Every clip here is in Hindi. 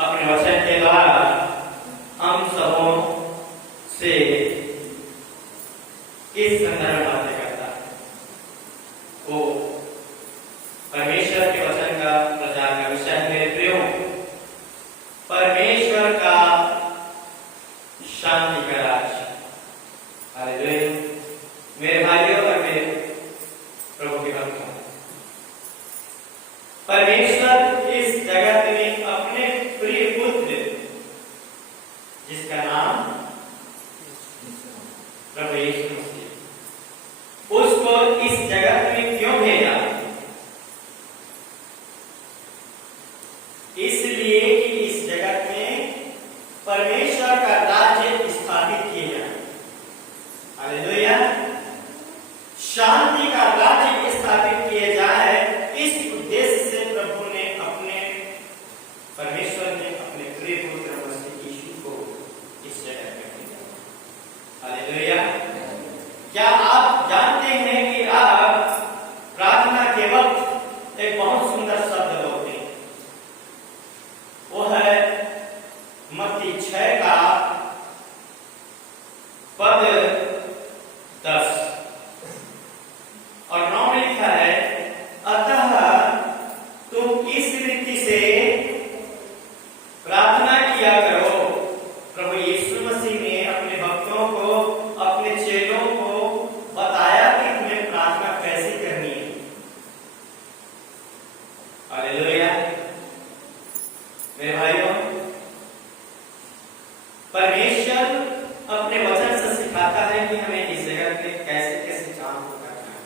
अपने वचन के द्वारा हम सबों से किस संदर्भ में बातें करता है। वो परमेश्वर के वचन का प्रचार का विषय है। मेरे प्रियो, परमेश्वर का शांति का राज्य। हालेलुया। मेरे भाइयों और मेरे प्रभु के भक्तों, परमेश्वर इस जगत में अपने प्रिय पुत्र जिसका नाम प्रभु यीशु मसीह, उसको इस जगत में क्यों भेजा? इसलिए कि इस जगत में परमेश्वर का राज्य स्थापित किया जाए। हालेलुया। शांति का राज्य स्थापित किया जाए, इस उद्देश्य से प्रभु ने परमेश्वर ने अपने प्रिय पुत्र मसीह यीशु को इस जगत में भेजा। हालेलुया। क्या आप जानते हैं कि आप प्रार्थना के वक्त एक बहुत सुंदर शब्द बोलते हैं? वो है मत्ती 6 का पद 10 और 9 में लिखा है, अतः तुम इस रीति से प्रार्थना किया करो। प्रभु यीशु मसीह ने अपने भक्तों को, अपने चेलों को बताया कि तुम्हें प्रार्थना कैसे करनी है। हालेलुया। मेरे भाइयों, परमेश्वर अपने वचन से सिखाता है कि हमें इस जगत में कैसे कैसे काम करना है।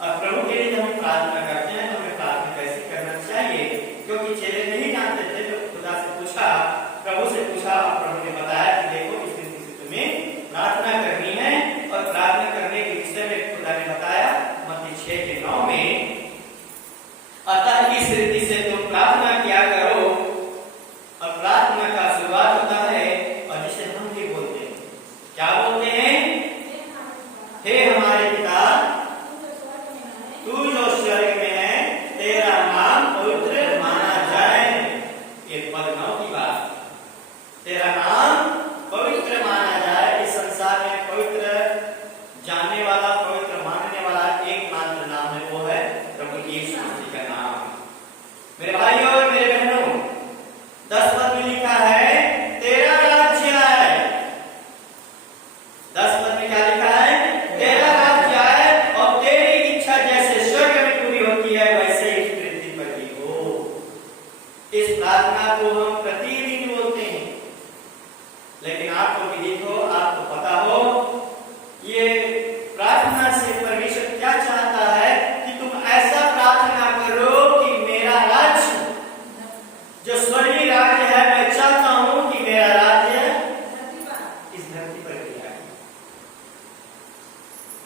और प्रभु के लिए जब हम प्रार्थना करते हैं तो हमें प्रार्थना कैसे करना चाहिए, क्योंकि चेले नहीं जानते थे। तो खुदा से पूछा, प्रभु से पूछा, और प्रभु ने बताया कि देखो इस रीति से तुम्हें प्रार्थना करनी है। और प्रार्थना करने के विषय में खुदा ने बताया मत्ती 6 के 9 में, अतः इस रीति से तुम प्रार्थना किया करो। और प्रार्थना का शुरुआत होता है और जिसे हम भी बोलते हैं, क्या बोलते हैं? हे हमारे पिता, तू जो स्वर्ग में है, तेरा नाम पवित्र माना जाए। ये पद 9 की बात। तेरा नाम पवित्र माना जाए। इस संसार में पवित्र जानने वाला, पवित्र मानने वाला एकमात्र नाम है, वो है प्रभु यीशु मसीह का नाम। मेरे भाइयों और मेरे बहनों, 10 पद में लिखा है, तेरा राज्य आए। 10 पद में क्या लिखा है? तेरा राज्य आए और तेरी इच्छा जैसे स्वर्ग में पूरी होती है, वैसे इस पृथ्वी पर भी हो। इस प्रार्थना को हम प्रतिदिन बोलते हैं, लेकिन आपको विदित हो, आपको पता हो, ये प्रार्थना से परमेश्वर क्या चाहता है कि तुम ऐसा प्रार्थना करो कि मेरा राज्य जो स्वर्गीय राज्य है, मैं चाहता हूं कि मेरा राज्य इस धरती पर भी आए।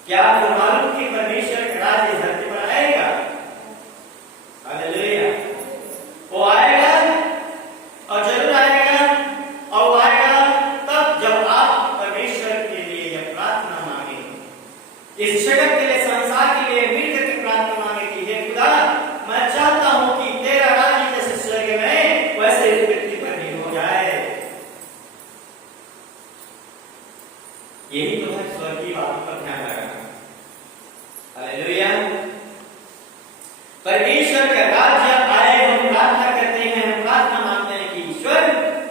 क्या आपको मालूम कि परमेश्वर का राज्य इस धरती पर आएगा? हालेलुया। वो आएगा और जरूर आएगा, और वो आएगा तब जब आप परमेश्वर के लिए यह प्रार्थना मांगे, इस जगत के लिए, संसार के लिए मिलकर के प्रार्थना मांगे कि हे खुदा, मैं चाहता हूं कि तेरा राज्य जैसे स्वर्ग में वैसे इस पृथ्वी पर भी हो जाए। यही तो है स्वर्गीय बातों पर ध्यान रखना। हालेलुया। परमेश्वर का राज्य आए, हम प्रार्थना करते हैं, हम प्रार्थना मांगते हैं कि ईश्वर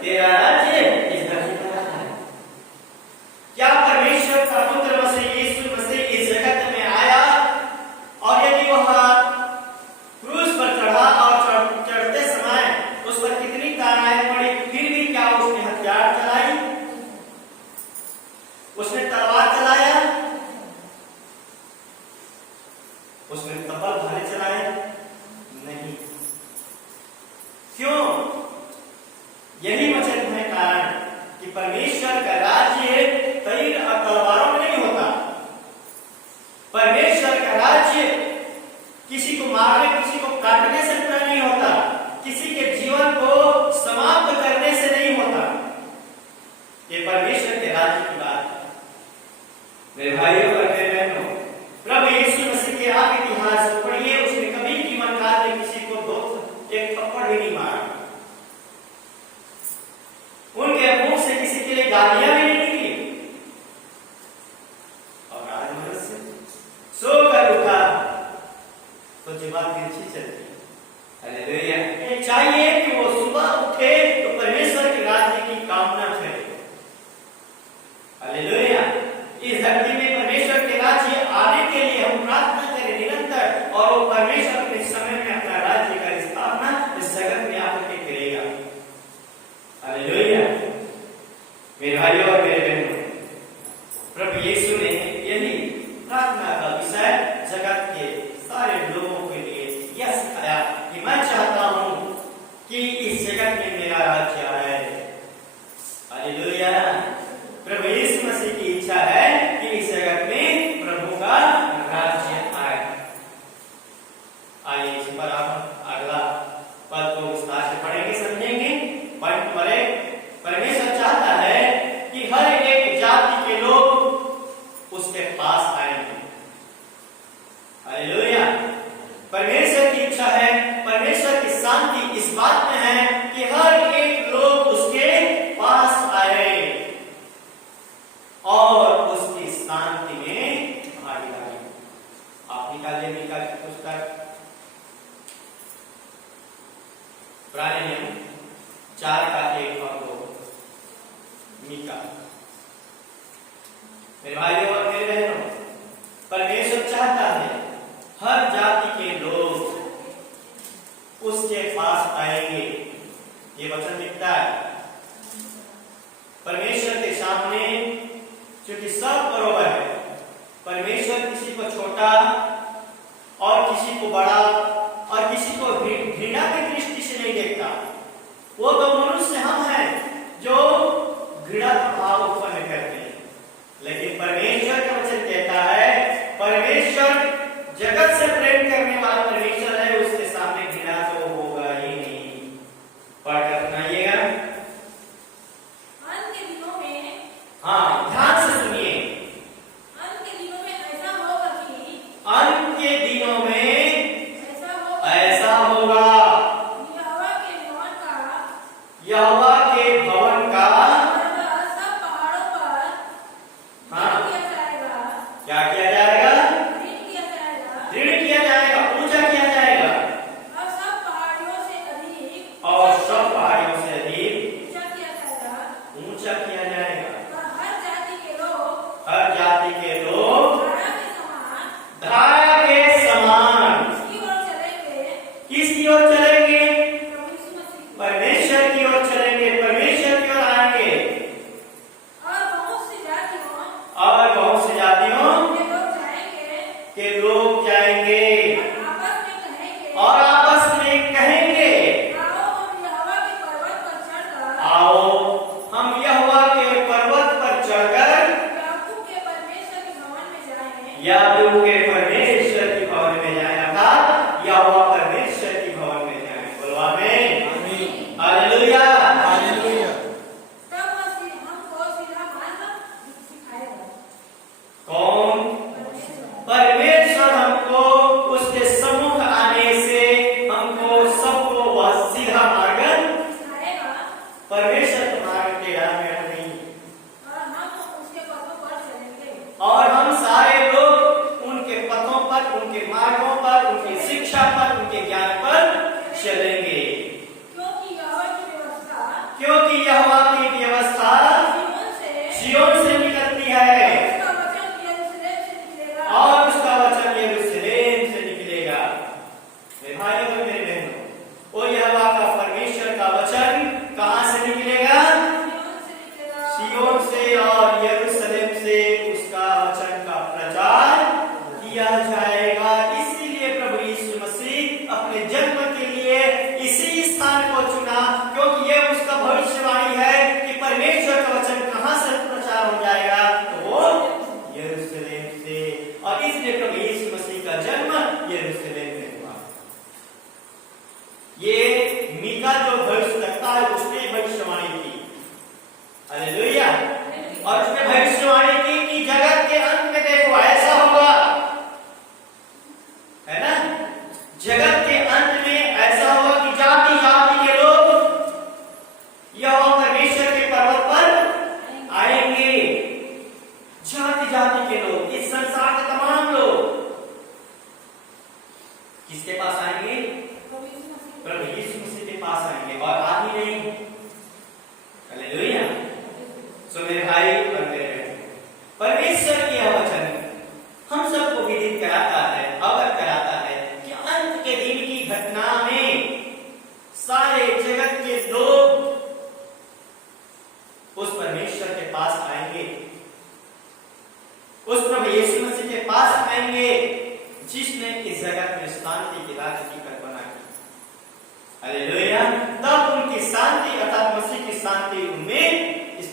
तेरा राज्य इस धरती पर आए। क्या परमेश्वर का पुत्र मसीह यीशु मसीह इस जगत में आया, और यदि वह क्रूस पर चढ़ा और चढ़ते समय उस पर कितनी तानाएं पड़ी, फिर भी क्या उसने हथियार चलाई? उसने तलवार चलाया? उसने तबल भाले चलाए? नहीं। क्यों? यही वचन है कारण कि परमेश्वर का राज्य तीर और तलवारों में नहीं होता। परमेश्वर का राज्य किसी को मारने, किसी को काटने से पूरा नहीं होता, किसी के जीवन को समाप्त करने से नहीं होता। ये परमेश्वर के राज्य की बात है। मेरे भाइयों और मेरे बहनों, प्रभु यीशु मसीह के आप इतिहास को पढ़िए, उसने कभी जीवन काल में किसी को एक थप्पड़ भी नहीं मारा। जगत में मेरा राज्य आए। हालेलुया। प्रभु यीशु मसीह की इच्छा है कि इस जगत में प्रभु का राज्य आए। आइए इस पर आप अगला पद को विस्तार से पढ़ेंगे, समझेंगे। पॉइंट नंबर 1, परमेश्वर चाहता है कि हर एक जाति के लोग उसके पास आएंगे। हालेलुया। परमेश्वर की इच्छा है, परमेश्वर की शांति इस बात में है कि हर एक लोग उसके पास आए और उसकी शांति में भागीदारी। आप निकालिए मीका की पुस्तक, पुराने नियम 4 का 1 और 2। मीका। मेरे भाइयों और मेरे बहनों, परमेश्वर चाहता है हर जाति के लोग उसके पास आएंगे। ये वचन लिखता है। परमेश्वर के सामने क्योंकि सब बराबर है, परमेश्वर किसी को छोटा और किसी को बड़ा और किसी को घृणा की दृष्टि से नहीं देखता। वो तो मनुष्य हम हैं जो घृणा भाव उत्पन्न करते हैं, लेकिन परमेश्वर का वचन कहता है परमेश्वर जगत से प्रेम करने वाला परमेश्वर है, उसके सामने घृणा तो होगा ही नहीं। पढ़कर सुनाइएगा। अंत के दिनों में, हाँ ध्यान से सुनिए, अंत के दिनों में ऐसा होगा कि, अंत के दिनों में ऐसा होगा यहोवा के भवन का सब पहाड़ों पर हाँ किया जाएगा। क्या किया जाएगा? दृढ़ किया जाएगा, ऊंचा किया जाएगा और सब पहाड़ियों से अधिक ऊंचा किया जाएगा। ऊंचा किया जाएगा। और हर जाति के लोग धारा के समान किसकी ओर चलेंगे? परमेश्वर की ओर चलेंगे, परमेश्वर की ओर आएंगे। और बहुत सी जातियों के लोग जाएंगे और आपस में कहेंगे आओ हम यहोवा के पर्वत पर चढ़कर याकूब के परमेश्वर की भवन में जाएं, अर्थात यहोवा परमेश्वर की भवन में जाएं। बोलो आमीन। हालेलुया। कौन? परमेश्वर हमको उसके सम्मुख आने से हमको सबको वह सीधा मार्ग, परमेश्वर के मार्ग टेढ़ा मेढ़ा नहीं, और हम सारे लोग उनके पथों पर, उनके मार्गों पर, उनकी शिक्षा पर, उनके ज्ञान पर चलेंगे, क्योंकि यहोवा की व्यवस्था सिय्योन से निकलती है और उसका वचन यरूशलेम से निकलेगा। मेरे भाइयों और मेरे बहनों, वो यहोवा का परमेश्वर का वचन कहां से निकलेगा? सिय्योन से और यरूशलेम से उसका वचन का प्रचार किया जाएगा। इसीलिए प्रभु यीशु मसीह अपने जन्म के लिए इसी स्थान को चुना, क्योंकि यह उसका भविष्यवाणी है कि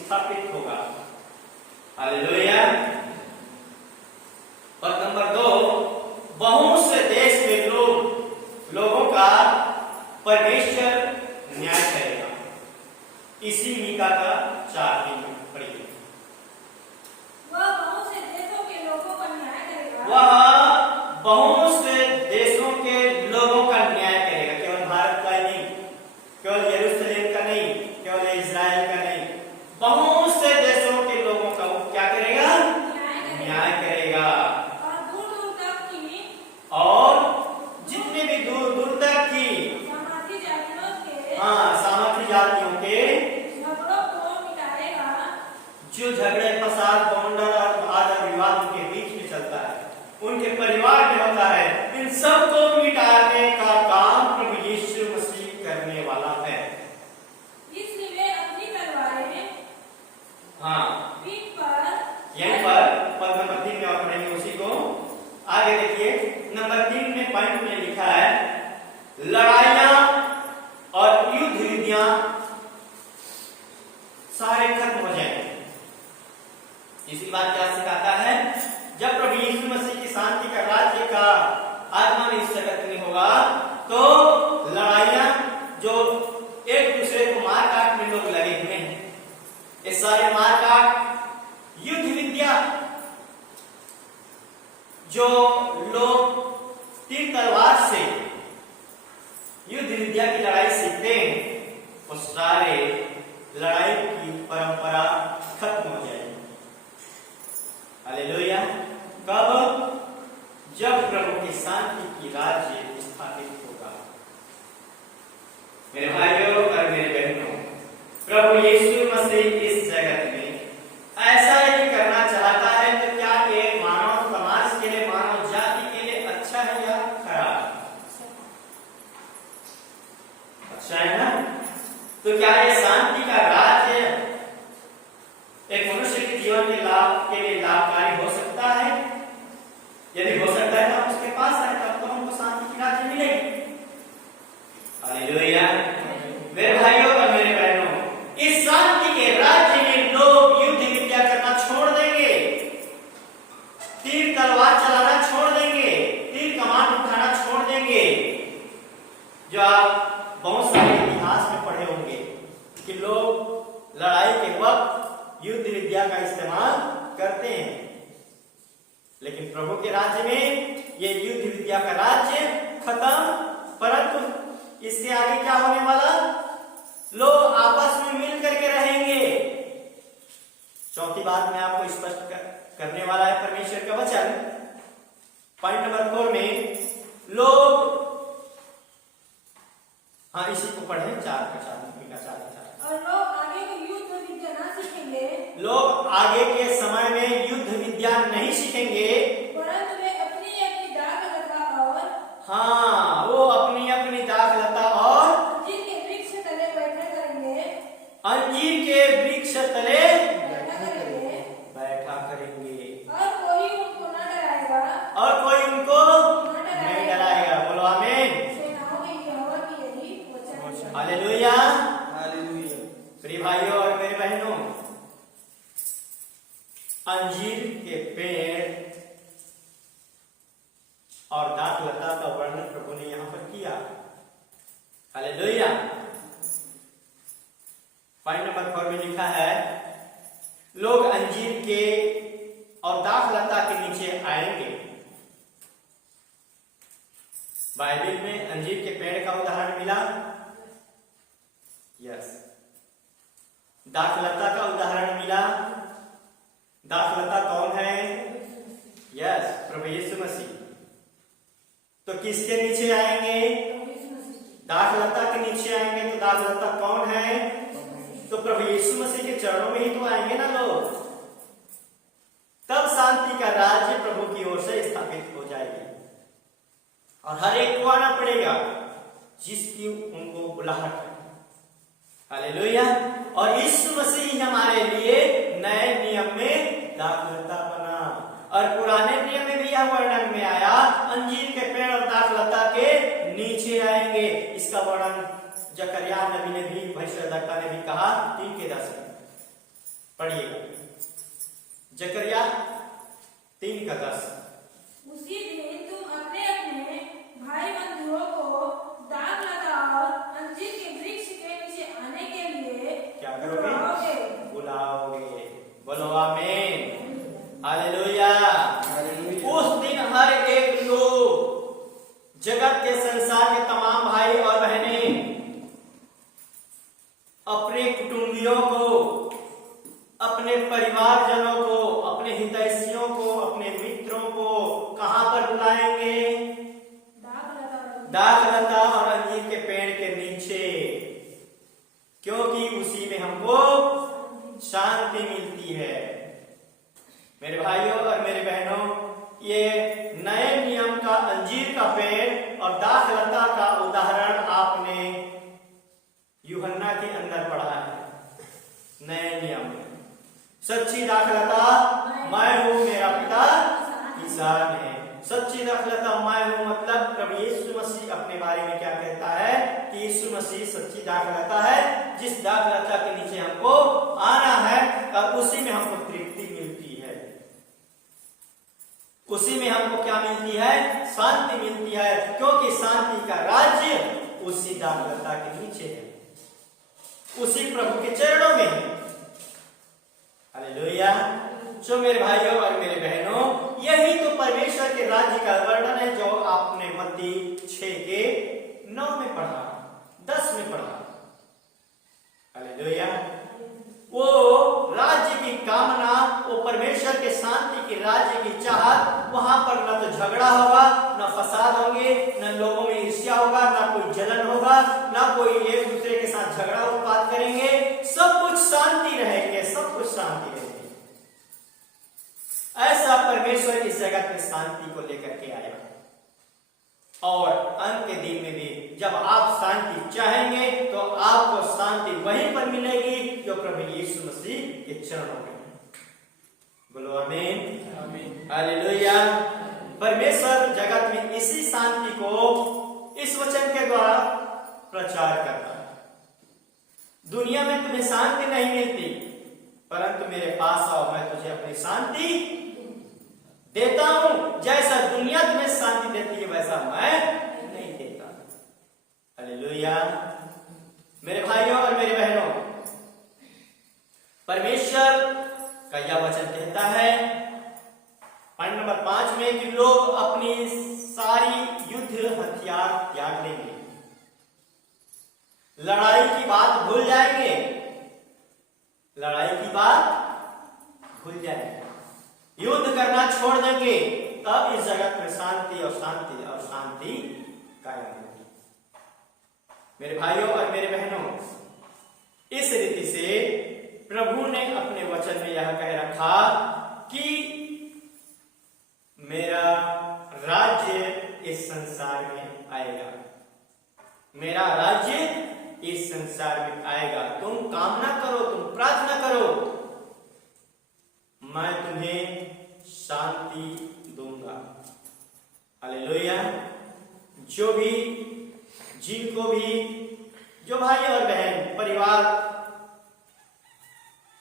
स्थापित होगा। हालेलुया। और नंबर 2, बहुत से देश में लोगों का परमेश्वर न्याय करेगा। इसी मीका का 4 पढ़िए। वह बहुत से देशों के लोगों का न्याय करेगा। वह बहुत से देशों के लोगों का न्याय करेगा। केवल भारत का ही नहीं, केवल यरूशलेम का नहीं, केवल इजराइल का नहीं, बहुत से देशों के लोगों का वो क्या करेगा? न्याय करेगा। और दूर दूर तक की, और जितने भी दूर दूर तक की सामर्थी जातियों के, सामर्थी जातियों के झगड़ों को मिटाएगा। जो झगड़े फसाद बौंडर और वाद विवाद उनके बीच में चलता है, उनके परिवार में होता है, इन सबको मिटाने का काम प्रभु यीशु मसीह करने वाला है। इसलिए वे अपनी तलवारें पीठ पर, यहीं पर पद नंबर 3 में आप पढ़ेंगे उसी को। आगे देखिए, नंबर 3 में पॉइंट में लिखा है लड़ाइयां और युद्ध विधियां सारे खत्म हो जाएंगे। इसी बात क्या सिखाता है? जब प्रभु यीशु मसीह की शांति का राज्य का आगमन इस जगत में होगा तो लड़ाइयां जो एक दूसरे को मार काट में लोग लगे हुए हैं, ये सारे मार काट युद्ध विद्या जो लोग तीर तलवार से युद्ध विद्या की लड़ाई सीखते हैं, वो सारे लड़ाई की परंपरा खत्म हो जाएगी। हालेलुया। कब? जब प्रभु की शांति की राज्य स्थापित होगा। मेरे भाइयों और मेरे बहनों, प्रभु यीशु मसीह इस जगत में ऐसा ही करना चाहता है तो क्या ये मानव समाज के लिए, मानव जाति के लिए अच्छा है या खराब? अच्छा है ना? तो क्या ये शांति का राज्य एक मनुष्य के जीवन के लिए लाभकारी हो सकता है? यदि हो सकता है तो उसके पास है, तब तो हमको शांति की राज्य मिलेगी। हालेलुया। मेरे भाइयों और मेरे बहनों, इस शांति के राज्य में लोग युद्ध विद्या करना छोड़ देंगे, तीर तलवार चलाना छोड़ देंगे, तीर कमान उठाना छोड़ देंगे। जो आप बहुत सारे इतिहास में पढ़े होंगे कि लोग लड़ाई के वक्त युद्ध विद्या का इस्तेमाल करते हैं, लेकिन प्रभु के राज्य में ये युद्ध विद्या का राज्य खत्म। परंतु इसके आगे क्या होने वाला? लोग आपस में मिल करके रहेंगे। चौथी बात मैं आपको स्पष्ट करने वाला है परमेश्वर का वचन। पॉइंट नंबर 4 में लोग, इसी को पढ़े 4 का 4। और लोग आगे के युद्ध विद्या ना सीखेंगे, लोग आगे के समय में युद्ध विद्या नहीं सीखेंगे, परंतु वे अपनी अपनी दाखलता और वो अपनी अपनी दाखलता और अंजीर के वृक्ष तले बैठा करेंगे, अंजीर के वृक्ष तले बैठा करेंगे। और कोई उनको न डराएगा, और कोई उनको नहीं डराएगा। बोलो आमीन। सेनाओं के यहोवा की यही वचन है। हालेलुया। हालेलुया। प्रिय भाइयों और मेरे बहनों, अंजीर के पेड़ और दाखलता का वर्णन प्रभु ने यहां पर किया। हालेलुया। पॉइंट नंबर 4 में लिखा है लोग अंजीर के और दाखलता के नीचे आएंगे। बाइबल में अंजीर के पेड़ का उदाहरण मिला, यस। दाखलता का उदाहरण मिला। दाखलता कौन है? यस, प्रभु यीशु मसीह। तो किसके नीचे आएंगे? दाखलता के नीचे आएंगे। तो दाखलता कौन है? तो प्रभु यीशु मसीह के चरणों में ही तो आएंगे ना लोग। तब शांति का राज्य प्रभु की ओर से स्थापित हो जाएगी और हर एक को आना पड़ेगा जिसकी उनको बुलाहट है। हालेलुया। और यीशु मसीह हमारे लिए नए नियम में दाखलता बना, और पुराने नियम में भी यह वर्णन में आया अंजीर के पेड़ और दाखलता के नीचे आएंगे। इसका वर्णन जकरिया नबी ने भी, भविष्यद्वक्ता ने भी कहा 3:10 में। पढ़िएगा जकरिया 3:10। उसी दिन तुम अपने अपने भाई बंधुओं को दाख लता और अंजीर के वृक्ष के नीचे आने के लिए क्या करोगे? बुलाओगे। बुलाओगे। बोलो आमीन, हालेलुया। उस दिन हर एक लोग, जगत के संसार के तमाम भाई और बहनें अपने कुटुंबियों को, अपने परिवारजनों को, अपने हितैषियों को, अपने मित्रों को कहां पर बुलाएंगे? दाख लता और अंजीर के पेड़ के नीचे, क्योंकि उसी में हमको शांति मिलती है। मेरे भाइयों और मेरे बहनों, ये नए नियम का अंजीर का पेड़ और दाख लता का उदाहरण आपने यूहन्ना के अंदर पढ़ा है। नए नियम में सच्ची दाख लता मैं हूं, मेरा पिता किसान है। सच्ची दाख लता मैं हूं मतलब प्रभु यीशु मसीह अपने बारे में क्या कहता है कि यीशु मसीह सच्ची दाख लता है, जिस दाख लता के नीचे हमको आना है और उसी में हमको तृप्ति मिलती है, उसी में हमको क्या मिलती है? शांति मिलती है, क्योंकि शांति का राज्य उसी दाख लता के नीचे है, उसी प्रभु के चरणों में है। हालेलुया। जो मेरे भाइयों और मेरे बहनों, यही तो परमेश्वर के राज्य का वर्णन है जो आपने मत्ती 6:9 में पढ़ा, 10 में पढ़ा। हालेलुया। वो राज्य की कामना, वो परमेश्वर के शांति के राज्य की चाहत, वहां पर न तो झगड़ा होगा, न फसाद होंगे, न लोगों में ईर्ष्या होगा, न कोई जलन होगा, न कोई एक दूसरे के साथ झगड़ा उत्पात करेंगे, सब कुछ शांति रहेंगे, सब कुछ शांति रहेगी। ऐसा परमेश्वर इस जगत में शांति को लेकर के आया, और अंत के दिन में भी जब आप शांति चाहेंगे तो आपको शांति वहीं पर मिलेगी जो प्रभु यीशु मसीह के चरणों में। बोलो आमीन, आमीन, हालेलुया। परमेश्वर जगत में इसी शांति को इस वचन के द्वारा प्रचार करता है। दुनिया में तुम्हें शांति नहीं मिलती, परंतु मेरे पास आओ, मैं तुझे अपनी शांति देता हूं। जैसा दुनिया तुम्हें शांति देती है वैसा मैं नहीं देता। हालेलुया। मेरे भाइयों और मेरे बहनों, परमेश्वर का यह वचन कहता है पॉइंट नंबर 5 में कि लोग अपनी सारी युद्ध हथियार त्याग देंगे, लड़ाई की बात भूल जाएंगे, लड़ाई की बात भूल जाएंगे, युद्ध करना छोड़ देंगे, तब इस जगत में शांति और शांति और शांति कायम होगी। मेरे भाइयों और मेरे बहनों, इस रीति से प्रभु ने अपने वचन में यह कह रखा कि मेरा राज्य इस संसार में आएगा, मेरा राज्य इस संसार में आएगा। तुम कामना करो, तुम प्रार्थना करो, मैं तुम्हें शांति दूंगा। हालेलुया। जो भी, जिनको भी, जो भाई और बहन परिवार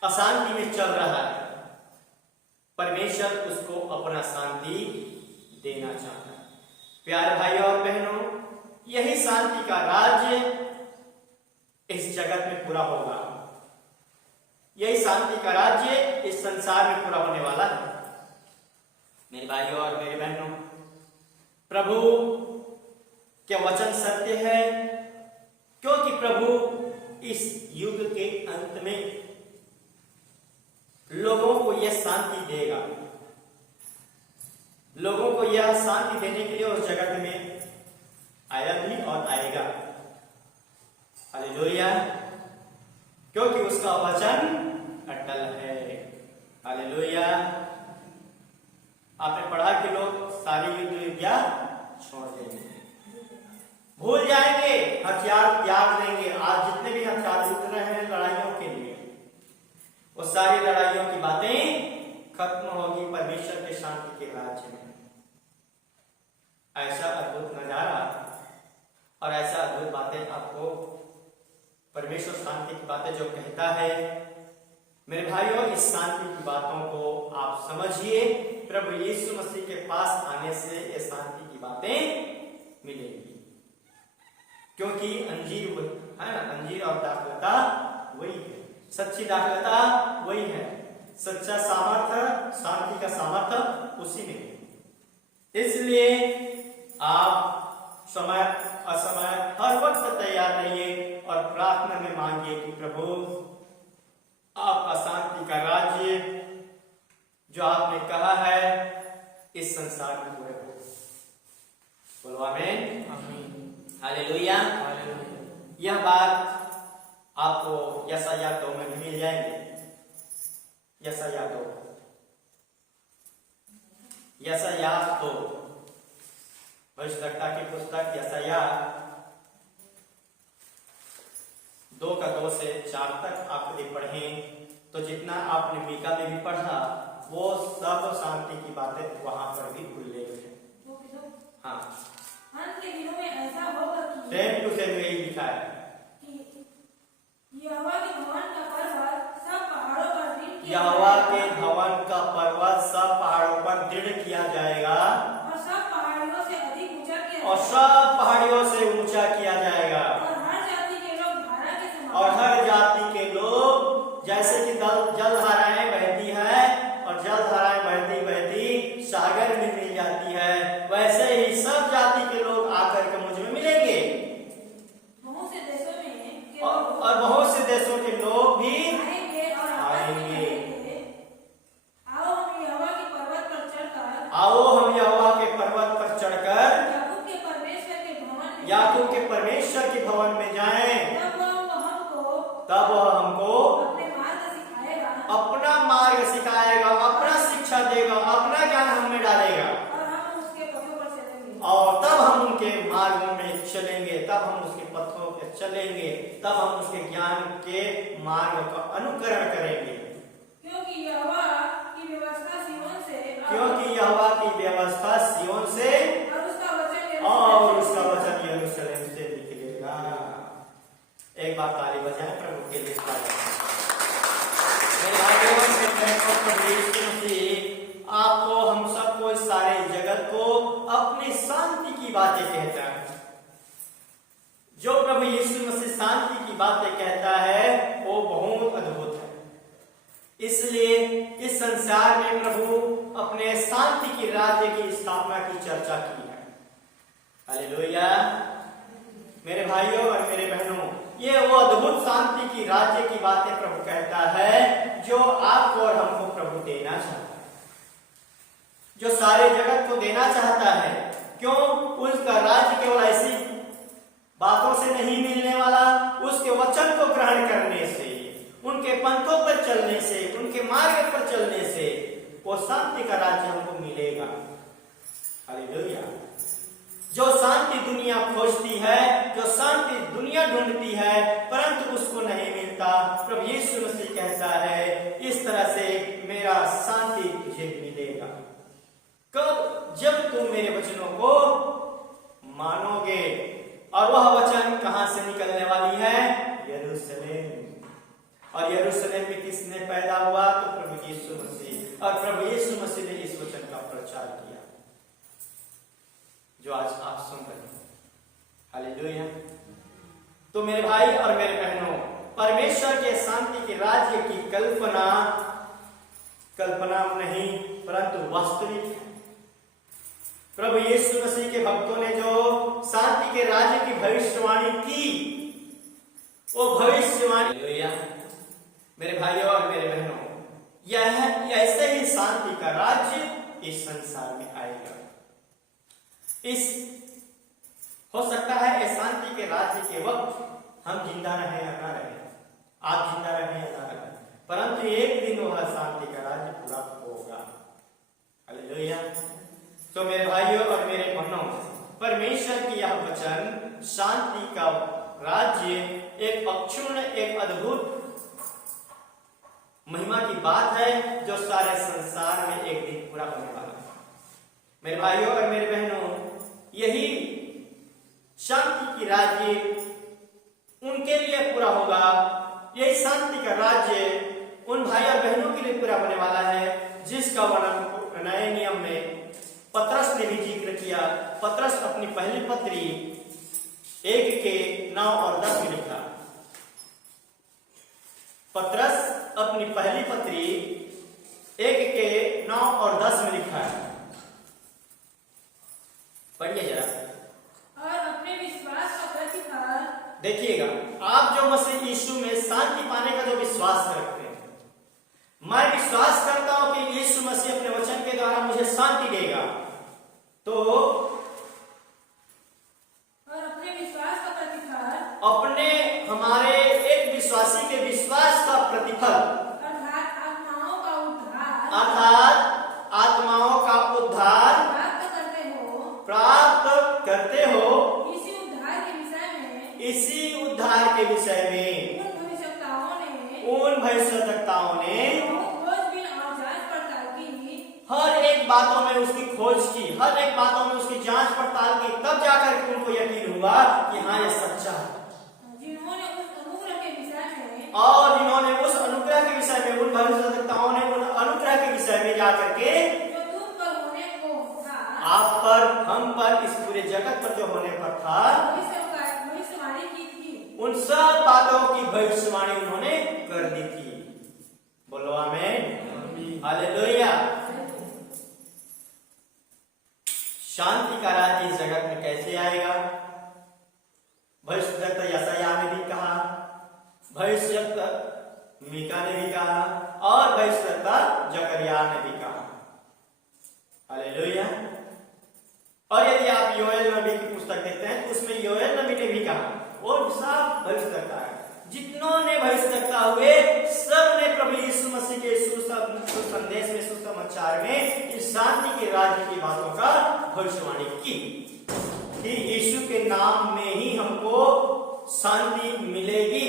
अशांति में चल रहा है, परमेश्वर उसको अपना शांति देना चाहता है। प्यारे भाई और बहनों, यही शांति का राज्य इस जगत में पूरा होगा, यही शांति का राज्य इस संसार में पूरा होने वाला है। मेरे भाइयों और मेरे बहनों, प्रभु के वचन सत्य है, क्योंकि प्रभु इस युग के अंत में लोगों को यह शांति देगा, लोगों को यह शांति देने के लिए उस जगत में आया भी और आएगा। हालेलुया। क्योंकि उसका वचन अटल है। हालेलुया। आपने पढ़ा कि लोग सारी युद्ध विद्या छोड़ देंगे, भूल जाएंगे, हथियार त्याग देंगे। आज जितने भी हथियार युद्ध रहे हैं लड़ाइयों के लिए, वो सारी लड़ाइयों की बातें खत्म होगी परमेश्वर के शांति के राज्य में। ऐसा अद्भुत नजारा और ऐसा अद्भुत बातें आपको परमेश्वर शांति की बातें जो कहता है मेरे भाइयों, इस शांति की बातों को आप समझिए। प्रभु यीशु मसीह के पास आने से ये शांति की बातें मिलेंगी, क्योंकि अंजीर है ना, अंजीर और दाखलता वही है, सच्ची दाखलता वही है, सच्चा सामर्थ्य, शांति का सामर्थ्य उसी में है। इसलिए आप समय असमय हर वक्त तैयार रहिए और प्रार्थना में मांगिए कि प्रभु आपका शांति का राज्य जो आपने कहा है इस संसार में पूरे हो। बोलो आमीन, हालेलुया। यह बात आपको यशायाह 2 में भी मिल जाएंगे। यशायाह 2 भविष्यवक्ता की पुस्तक यशायाह 2:2 से 4 तक आप यदि पढ़ें तो जितना आपने मीका में भी पढ़ा वो सब शांति की बातें वहां पर भी उल्लेख है। हाँ, अंत के दिनों में ऐसा होगा कि सेम टू सेम यही लिखा है कि यहोवा के भवन का पर्वत सब पहाड़ों पर दृढ़ किया यहोवा जाएगा, के भवन का पर्वत सब पहाड़ों पर दृढ़ किया जाएगा और सब पहाड़ियों से अधिक ऊंचा किया और जाएगा, सब पहाड़ियों से ऊंचा किया जाएगा और हर जाति के लोग धारा के समान, और हर जाति के लोग जैसे कि जल धाराएं बहती है और जल धाराएं बहती बहती सागर में मिल जाती है, वैसे ही सब जाति के लोग आकर के मुझ में मिलेंगे बहुत से देशों में के और बहुत से देशों के लोग भी आएंगे और आकाश में कहेंगे, आओ हम यहोवा के पर्वत पर चढ़कर याकूब के परमेश्वर के भवन में जाएं, तब वह हमको अपने अपना मार्ग सिखाएगा, अपना शिक्षा देगा, अपना ज्ञान हमें डालेगा और हम उसके पथों पर चलेंगे, और तब हम उनके मार्गों में चलेंगे, तब हम उसके पथों पर चलेंगे, तब हम उसके ज्ञान के मार्ग का अनुकरण करेंगे, क्योंकि यहोवा की व्यवस्था सिय्योन से क्योंकि यहोवा की व्यवस्था सिय्योन से और उसका वचन यरूशलेम से निकलेगा। एक बार ताली बजाएं प्रभु के लिए। मेरे भाइयों, मेरे बहनों, प्रभु यीशु मसीह आपको, हम सबको, इस सारे जगत को अपनी शांति की बातें कहता है। जो प्रभु यीशु मसीह शांति की बातें कहता है वो बहुत अद्भुत है। इसलिए इस संसार में प्रभु अपने शांति की राज्य की स्थापना की चर्चा की है। हालेलुया। मेरे भाइयों और मेरे बहनों, ये वो अद्भुत शांति की राज्य की बातें प्रभु कहता है जो आपको और हमको प्रभु देना चाहता है, जो सारे जगत को देना चाहता है। क्यों? उसका राज्य केवल ऐसी बातों से नहीं मिलने वाला, उसके वचन को ग्रहण करने से, उनके पंथों पर चलने से, उनके मार्ग पर चलने से वो शांति का राज्य हमको मिलेगा। हालेलुया। जो शांति दुनिया खोजती है, जो शांति दुनिया ढूंढती है, परंतु उसको नहीं मिलता, प्रभु यीशु मसीह कहता है इस तरह से मेरा शांति तुझे मिलेगा। कब? जब तुम मेरे वचनों को मानोगे। और वह वचन कहां से निकलने वाली है? यरूशलेम। और यरूशलेम में किसने पैदा हुआ? तो प्रभु यीशु मसीह। और प्रभु यीशु मसीह ने इस वचन का प्रचार किया जो आज आप सुन रहे हैं। हालेलुया। तो मेरे भाई और मेरे बहनों, परमेश्वर के शांति के राज्य की कल्पना नहीं परंतु वास्तविक है। प्रभु यीशु मसीह के भक्तों ने जो शांति के राज्य की भविष्यवाणी की, वो भविष्यवाणी, मेरे भाइयों और मेरे बहनों, यह ऐसे ही शांति का राज्य इस संसार में आएगा। हो सकता है इस शांति के राज्य के वक्त हम जिंदा रहे या ना रहे, आप जिंदा रहे या ना रहे, परंतु एक दिन वह शांति का राज्य पूरा होगा। हालेलुया। तो मेरे भाइयों और मेरे बहनों, परमेश्वर की यह वचन शांति का राज्य एक अक्षुण्ण, एक अद्भुत महिमा की बात है जो सारे संसार में एक दिन पूरा होने वाला है। मेरे भाइयों और मेरे बहनों, यही शांति की राज्य उनके लिए पूरा होगा। यही शांति का राज्य उन भाई और बहनों के लिए पूरा होने वाला है जिसका वर्णन नए नियम में पतरस ने भी जिक्र किया। पतरस अपनी पहली पत्री 1:9 और 10 में लिखा। पतरस अपनी पहली पत्री 1:9 और 10 में लिखा है। पढ़िए जरा। और अपने विश्वास का प्रतिफल, देखिएगा, आप जो मसीह यीशु में शांति पाने का जो विश्वास रखते हैं, मैं विश्वास करता हूं कि यीशु मसीह अपने वचन के द्वारा मुझे शांति देगा, तो और अपने विश्वास का प्रतिफल, अपने हमारे एक विश्वासी के विश्वास का प्रतिफल अर्थात आत्माओं का उद्धार, अर्थात आत्माओं का उद्धार प्राप्त करते हो। इसी उद्धार के विषय में, इसी उद्धार के विषय में उन भविष्यवक्ताओं ने खोजबीन और जांच पड़ताल की, हर एक बातों में उसकी खोज की, हर एक बातों में उसकी जांच पड़ताल की, तब जाकर के उनको यकीन हुआ कि हाँ ये सच्चा है। जिन्होंने उस अनुग्रह के विषय में, और जिन्होंने उस अनुग्रह के विषय में, उन भविष्यवक्ताओं ने उन अनुग्रह के विषय में जाकर के जो तुम पर होने को था, आप पर, हम पर, इस पूरे जगत पर जो होने पर था, भविष्यवाणी की थी। उन सब बातों की भविष्यवाणी उन्होंने कर दी थी। बोलो आमीन, हालेलुया। शांति का राज्य इस जगत में कैसे आएगा? भविष्यवक्ता यशायाह ने भी कहा, भविष्यवक्ता मीका ने भी कहा, और भविष्यवक्ता जकरिया ने भी कहा। हालेलुया। और यदि आप योएल नबी की पुस्तक देखते हैं तो उसमें योएल नबी ने भी कहा, और सब भविष्यवक्ता है, जितनों ने भविष्यवक्ता हुए सब ने प्रभु यीशु मसीह के सुसंदेश में, सुसमाचार में इस शांति के राज्य की बातों का भविष्यवाणी की कि यीशु के नाम में ही हमको शांति मिलेगी।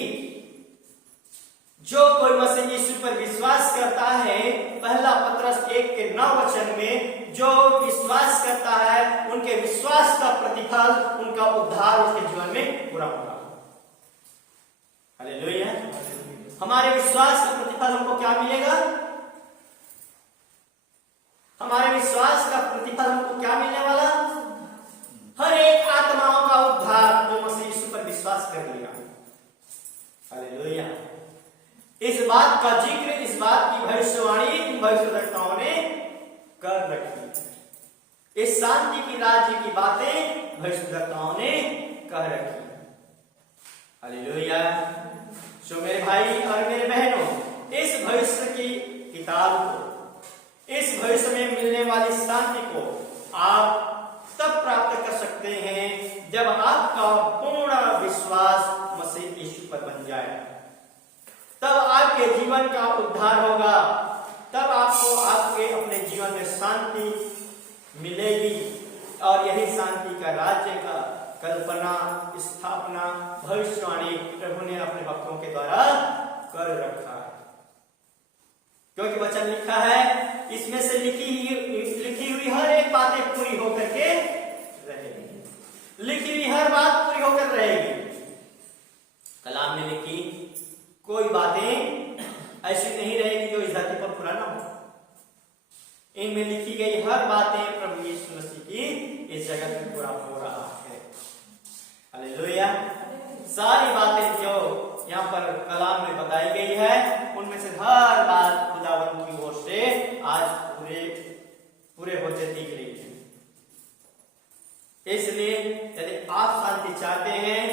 जो कोई मसीह यीशु पर विश्वास करता है, पहला पतरस 1:9 में जो विश्वास करता है, उनके विश्वास का प्रतिफल, उनका उद्धार उसके जीवन में पूरा होगा। हालेलुया। हमारे विश्वास का प्रतिफल हमको क्या मिलेगा? हमारे विश्वास का प्रतिफल हमको क्या मिलने वाला? हर एक आत्माओं का उद्धार जो मसीह यीशु पर विश्वास कर लिया। हालेलुया। इस बात का जिक्र, इस बात की भविष्यवाणी भविष्यवक्ताओं ने कर रखी। इस शांति की राज्य की बातें भविष्यवक्ताओं ने कह रखी। हालेलुया। सो मेरे भाई और मेरे बहनों, इस भविष्य की किताब को, इस भविष्य में मिलने वाली शांति को आप तब प्राप्त कर सकते हैं जब आपका पूर्ण विश्वास मसीह यीशु पर बन जाए। तब आपके जीवन का उद्धार होगा, तब आपको आपके अपने जीवन में शांति मिलेगी। और यही शांति का राज्य का कल्पना, स्थापना, भविष्यवाणी प्रभु ने अपने भक्तों के द्वारा कर रखा है। क्योंकि वचन लिखा है, इसमें से लिखी हुई हर एक बातें पूरी होकर के रहेगी। लिखी हुई हर बात पूरी होकर रहेगी। कलाम में लिखी कोई बातें ऐसी नहीं रहेगी जो इस धरती पर पूरा ना हो। इनमें लिखी गई हर बातें प्रभु यीशु मसीह की इस जगत में पूरा हो रहा है। हालेलुया। सारी बातें जो यहाँ पर कलाम में बताई गई है, उनमें से हर बात खुदावंत की ओर से आज पूरे होते दिख रही है। इसलिए यदि आप शांति चाहते हैं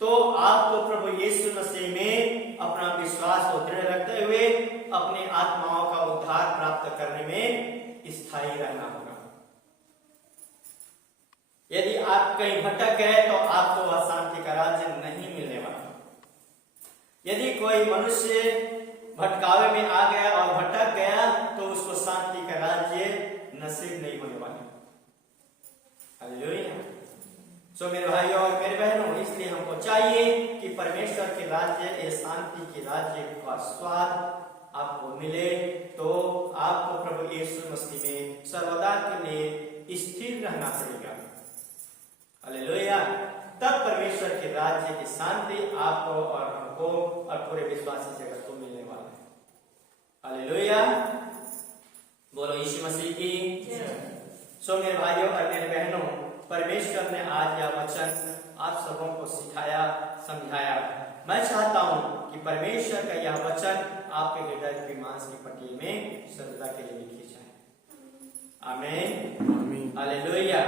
तो आपको प्रभु यीशु मसीह में अपना विश्वास को दृढ़ रखते हुए अपने आत्माओं का उद्धार प्राप्त करने में स्थायी रहना होगा। यदि आप कहीं भटक गए तो आपको वह शांति का राज्य नहीं मिलने वाला। यदि कोई मनुष्य भटकावे में आ गया और भटक गया तो उसको शांति का राज्य नसीब नहीं होने वाला। हालेलुया। सो मेरे भाइयों और मेरे बहनों, इसलिए हमको चाहिए कि परमेश्वर के राज्य, इस शांति के राज्य का स्वाद आपको मिले, तो आपको प्रभु यीशु मसीह में सर्वदा के लिए स्थिर रहना पड़ेगा। हालेलुया। तब परमेश्वर के राज्य की शांति आपको और हमको और पूरे विश्वासी जगत को मिलने वाला है। हालेलुया, बोलो यीशु मसीह की। सो मेरे भाइयों और मेरे बहनों, परमेश्वर ने आज यह वचन आप सबों को सिखाया, समझाया। मैं चाहता हूँ कि परमेश्वर का यह वचन आपके हृदय की मांस की पट्टी में सदा के लिए लिखी जाए। आमीन, हालेलुया।